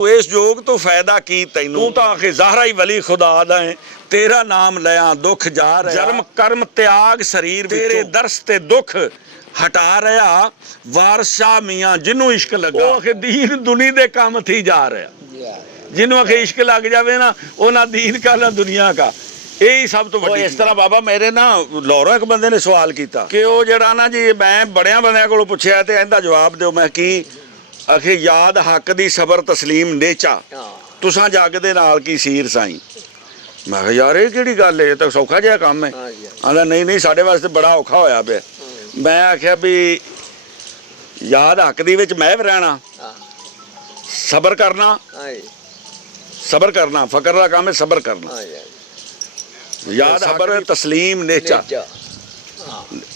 इस जोग तो फायदा की तैनू तू आखे ज़हरा ही वली खुदा दा है तेरा नाम लिया दुख जा रहा जन्म कर्म त्याग शरीर तेरे दर्श ते दुख हटा रहा वारसा मियाँ जिन्हों इश्क लगा आखे दीन दुनी दे काम थी जा रहा जिन्हों आखे इश्क लग जाए ना वो ना दीन का ना दुनिया का यही सब तो इस तरह बाबा मेरे ना लाहौरों एक बंदे ने सवाल किया कि वो जरा ना जी मैं बड़िया बंद को पुछया तो इहदा जवाब दो मैं कि आखे याद हक दी सबर तस्लीम नेचा तुसा जग दे नाल की सीर साई मैं कहा यार ये किहड़ी गल है ये तो सौखा जिहा काम है आंदा नहीं नहीं साडे वास्ते बड़ा औखा होया पिया मैं आख्या भी याद हक दी विच मैं भी रहना सबर करना फकर दा काम है सबर करना याद सबर तस्लीम नेचा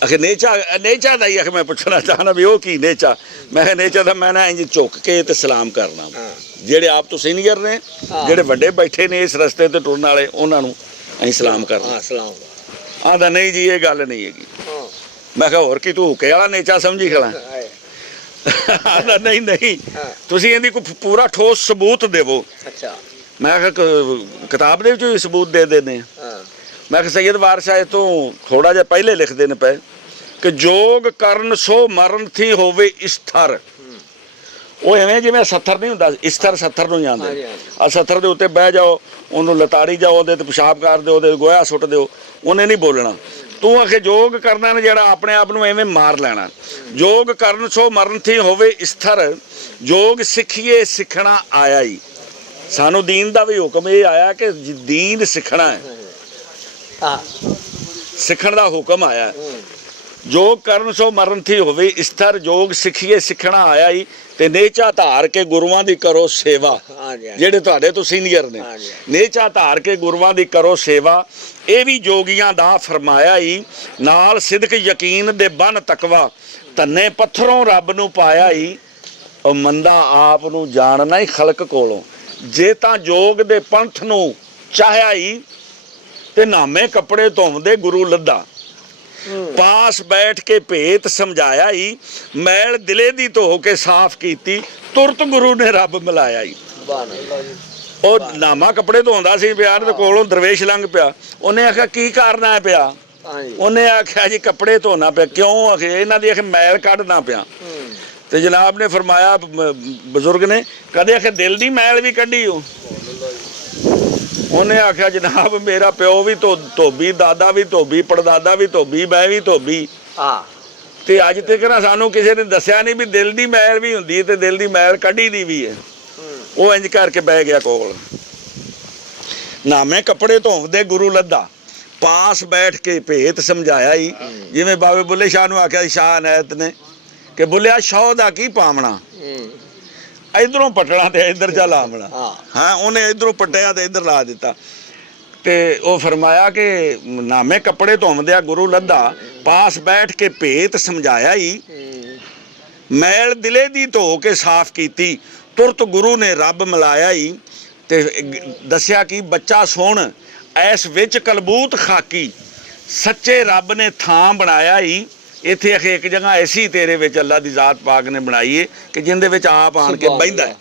आखे नेचा दा ही आखे मैं पुछना चाहना भी वो की नेचा मैं नेचा दा मैं ना इंज झुक के ते सलाम करना जेड़े आप तो सीनियर ने जेड़े वड्डे बैठे ने इस रस्ते ते टुरन वाले उन्हां नूं असीं सलाम करना आंदा नहीं जी ये गल नहीं हैगी मैं कहा होर की तू हुक्के वाला नेचा समझी खड़ा आंदा नहीं नहीं तुसीं इहदी कोई पूरा ठोस सबूत देवो मैं कहा किताब दे विच सबूत दे देने मैं सैयद वार शाह तो थोड़ा जिहा पहले लिखते हैं पे कि जोग करन सो मरण थी होवे स्थिर वो इवें जिवें सत्थर नहीं हुंदा स्थिर सत्थर नूं जांदे आ सत्थर दे उत्ते बह जाओ उन्होंने लताड़ी जाओ उहदे ते पेशाब कर दिओ उहदे गोहा सुट दिओ उन्हें नहीं बोलना तू आखे जोग करना ने जिहड़ा अपने आप नूं इवें मार लेना जोग करन सो मरण थी होवे स्थिर जोग सिखिए सिखना आया ही सानू दीन दा भी हुक्म ये आया कि दीन सिखना है सिखण दा हुक्म आया जोग करन सो मरण थी होवे स्थिर जोग सिखिए सिखना आया ही ते नेचा धार के गुरुआं दी करो सेवा जेड़े तुहाडे तो सीनियर ने नेचा धार के गुरुआं दी करो सेवा ये भी जोगियां दा फरमाया ही नाल सिदक यकीन दे बन तकवा धन्ने पत्थरों रब नूं पाया ही और मंदा आप नूं जानना ही खलक कोलों जे तां जोग दे पंथ नूं चाहिया ही ते नामे कपड़े धोंदे गुरु लद्दा पास बैठ के भेत समझाया ही मैल दिले दी धो के साफ कीती तुरत गुरु ने रब मिलाया ही और नामा कपड़े धोंदा सी प्यार दे कोलों दरवेश लंघ पिया उन्हें आख्या की करना है पिया उन्हें आख्या जी कपड़े धोना पिया क्यों आखे इन्हां दी आखे मैल कढना पिया ते जनाब ने फरमाया बजुर्ग ने कदे आखे दिल दी मैल भी कढी हो उन्हें आख्या जनाब मेरा प्यो भी धोबी दादा भी धोबी पड़दादा भी धोबी मैं भी धोबी ते अज तक ना सानू किसी ने दसिया नहीं भी दिल दी मैल भी हुंदी ते दिल दी मैल कढी दी भी है वो इंज करके बह गया कोल नामे कपड़े धोंदे गुरु लद्दा पास बैठ के भेत समझाया ही जिवें बाबे बुल्ले शाह नूं आख्या शाह अनैत ने कि बुलिया शौह दा की पावना इधरों पटना तो इधर चा लावना हाँ उन्हें इधरों पट्टिया तो इधर ला दिता ते वो फरमाया कि नामे कपड़े धोंदे गुरु लद्दा पास बैठ के भेत समझाया ही मैल दिले दी धो के साफ कीती तुरत गुरु ने रब मिलाया ही ते दसिया कि बच्चा सुन ऐस विच कलबूत खाकी सच्चे रब ने थां बनाया ही इत्थे आखे एक जगह ऐसी तेरे विच अल्लाह दी जात पाक ने बनाई है कि जिंदे विच आप आण के बहिंदा है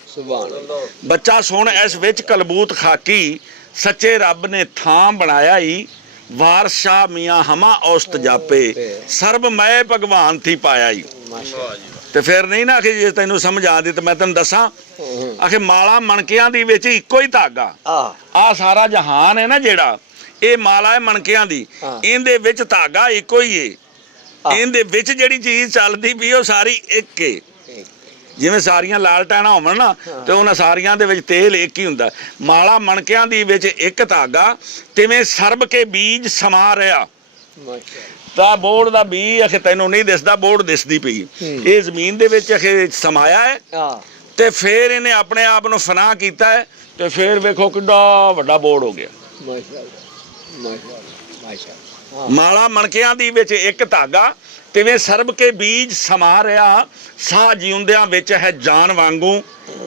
बच्चा सुन इस विच कलबूत खाकी सच्चे रब ने थां बनाया ही वारशाह मियाँ हमा औसत जापे सर्ब मैं भगवान थी पाया ही ते फिर नहीं ना आखे जे तैनूं समझ आंदी ते मैं तैनूं दसां आखे माला मणकियां दी विच इक्को ही धागा आ सारा जहान है ना जेड़ा ये माला है मणकियां दी इहदे विच धागा इक्को ही है इहदे विच जिहड़ी चीज़ चलदी पई ओह सारी एक है जिवें सारियां लालटैना होवन ना ते उन्हां सारियां दे विच तेल एक ही हुंदा माला मणकियां दी विच एक धागा तिवें सरब के बीज समा रहा तां बोड़ दा बी आखे तैनूं नहीं दिसदा बोड़ दिसदी पई ये जमीन दे विच आखे समाया है ते फिर इहने अपने आप नूं फना कीता है ते फिर वेखो किड्डा वड्डा बोड़ हो गया माला मणकियां दी विच एक धागा तिवें सरब के बीज समा रहा साह जीउंदियां विच है जान वांगू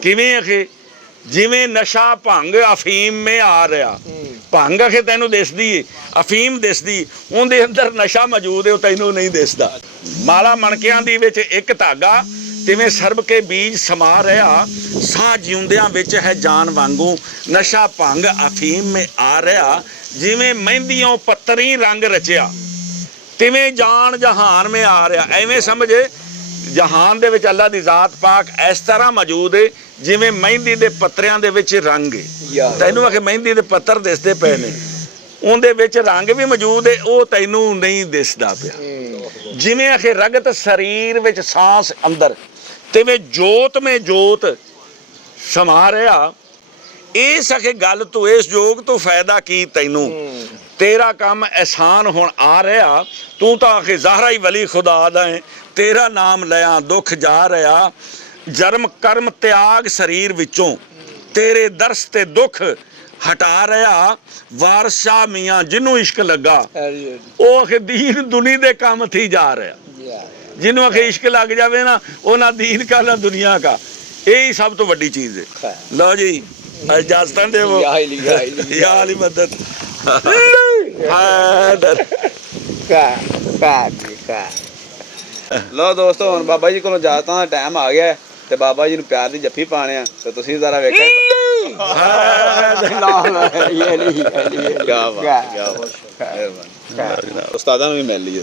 किवें आखे जिवें नशा भंग अफीम में आ रहा भंग आखे तैनूं दिसदी है अफीम दिसदी उहदे अंदर नशा मौजूद है तैनूं नहीं दिसदा माला मणकियां दी विच एक धागा ਤਿਵੇਂ ਸਰਬ ਕੇ ਬੀਜ ਸਮਾ ਰਿਹਾ, ਸਾਹ ਜਿਉਂਦਿਆਂ ਵਿੱਚ ਹੈ ਜਾਨ ਵਾਂਗੂ, ਨਸ਼ਾ ਭੰਗ ਅਫੀਮ ਮੇ ਆ ਰਿਹਾ, ਜਿਵੇਂ ਮਹਿੰਦੀਓਂ ਪੱਤਰੀ ਰੰਗ ਰਚਿਆ, ਤਿਵੇਂ ਜਾਨ ਜਹਾਨ ਮੇ ਆ ਰਿਹਾ। ਐਵੇਂ ਸਮਝੇ ਜਹਾਨ ਦੇ ਵਿੱਚ ਅੱਲਾ ਦੀ ਜ਼ਾਤ ਪਾਕ ਇਸ ਤਰ੍ਹਾਂ ਮੌਜੂਦ ਹੈ ਜਿਵੇਂ ਮਹਿੰਦੀ ਦੇ ਪੱਤਰਿਆਂ ਦੇ ਵਿੱਚ ਰੰਗ ਹੈ। ਤੈਨੂੰ ਆਖੇ ਮਹਿੰਦੀ ਦੇ ਪੱਤਰ ਦਿਸਦੇ ਪਏ ਨੇ, ਉਹਦੇ ਵਿੱਚ ਰੰਗ ਵੀ ਮੌਜੂਦ ਹੈ, ਉਹ ਤੈਨੂੰ ਨਹੀਂ ਦਿਸਦਾ ਪਿਆ। ਜਿਵੇਂ ਆਖੇ ਰਗਤ ਸਰੀਰ ਵਿੱਚ ਸਾਂਸ ਅੰਦਰ, ਤਿਵੇਂ ਜੋਤ ਮੇ ਜੋਤ ਸਮਾ ਰਿਹਾ। ਇਸ ਆਖੇ ਗੱਲ ਤੋਂ ਇਸ ਯੋਗ ਤੋਂ ਫਾਇਦਾ ਕੀ ਤੈਨੂੰ, ਤੇਰਾ ਕੰਮ ਆਸਾਨ ਹੁਣ ਆ ਰਿਹਾ, ਤੂੰ ਤਾਂ ਆਖੇ ਜ਼ਾਹਰਾ ਹੀ ਵਲੀ ਖੁਦਾ ਦਾ ਹੈ, ਤੇਰਾ ਨਾਮ ਲਿਆ ਦੁੱਖ ਜਾ ਰਿਹਾ। ਜਰਮ ਕਰਮ ਤਿਆਗ ਸਰੀਰ ਵਿੱਚੋਂ, ਤੇਰੇ ਦਰਸ ਤੇ ਦੁੱਖ ਹਟਾ ਰਿਹਾ। ਵਾਰਿਸ ਸ਼ਾਹ ਮੀਆਂ ਜਿਹਨੂੰ ਇਸ਼ਕ ਲੱਗਾ, ਉਹ ਆਖੇ ਦੀਨ ਦੁਨੀ ਦੇ ਕੰਮ ਥੀ ਜਾ ਰਿਹਾ। ਜਿਹਨੂੰ ਆਖੇ ਇਸ਼ਕ ਲੱਗ ਜਾਵੇ ਨਾ, ਉਹ ਨਾ ਦੀਨ ਕਾ ਨਾ ਦੁਨੀਆ ਕਾ, ਇਹੀ ਸਭ ਤੋਂ ਵੱਡੀ ਚੀਜ਼ ਹੈ। ਲਓ ਜੀ ਇਜਾਜ਼ਤਾਂ ਦੇਵੋ, ਯਾ ਅਲੀ ਮਦਦ। ਲੋ ਦੋਸਤੋ, ਹੁਣ ਬਾਬਾ ਜੀ ਕੋਲੋਂ ਇਜਾਜ਼ਤਾਂ ਦਾ ਟਾਈਮ ਆ ਗਿਆ ਤੇ ਬਾਬਾ ਜੀ ਨੂੰ ਪਿਆਰ ਦੀ ਜੱਫੀ ਪਾਣੇ ਆ, ਤੇ ਤੁਸੀਂ ਜ਼ਰਾ ਵੇਖਿਆ। ਉਸਤਾਦਾਂ ਨੂੰ ਵੀ ਮਿਲ ਲਈਏ।